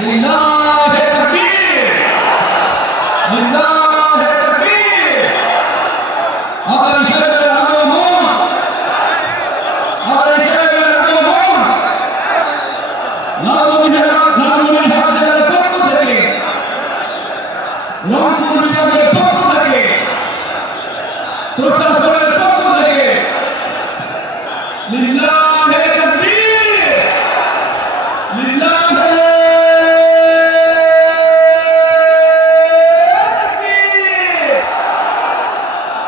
লিল্লাহে তাকবীর, লিল্লাহে তাকবীর। আগামী সাহেবের আগমন, আগামী সাহেবের আগমন লালমনিরহাটের পক্ষ থেকে, রংপুর বিভাগের পক্ষ থেকে, প্রশাসনের পক্ষ থেকে লিল্লাহে তাকবীর, লিল্লাহে তাকবীর,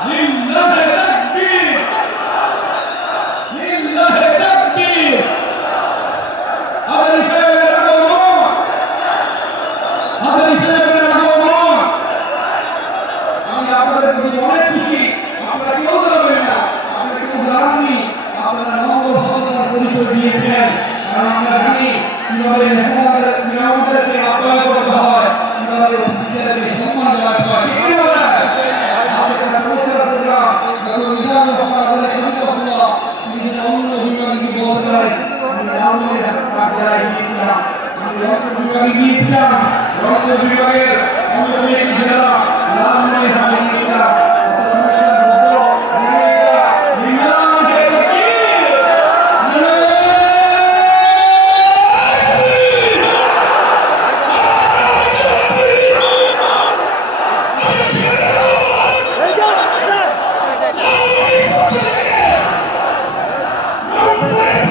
লিল্লাহে তাকবীর, লিল্লাহে তাকবীর। আগামী সাহেবের আগমন, আগামী সাহেবের আগমন। আমি আপনাদের প্রতি অনেক খুশি। আপনারা কেউ জানবেন না, আপনারা কেউ জানাননি, আপনারা নম্র ভদ্রতার পরিচয় দিয়েছেন। কারণ আমরা জানি কিভাবে মেহমানদেরকে আপ্যায়ন করতে হয়, কিভাবে অতিথিদেরকে সম্মান দেওয়া হয়। ঠিক কি বলেন? আপনাদের চমৎকার প্রোগ্রাম, ডক্টর মিজানুর রহমান আদালত হাফিজাহুল্লাহ, তিনি যেন অন্য বিভাগে কি বলতে পারেন। আমি লালমনিরহাট জেলায় গিয়েছিলাম, আমি রংপুর বিভাগে গিয়েছিলাম, রংপুর বিভাগের অন্যতম একটি জেলা লালমনিরহাটে গিয়েছিলাম। Hey!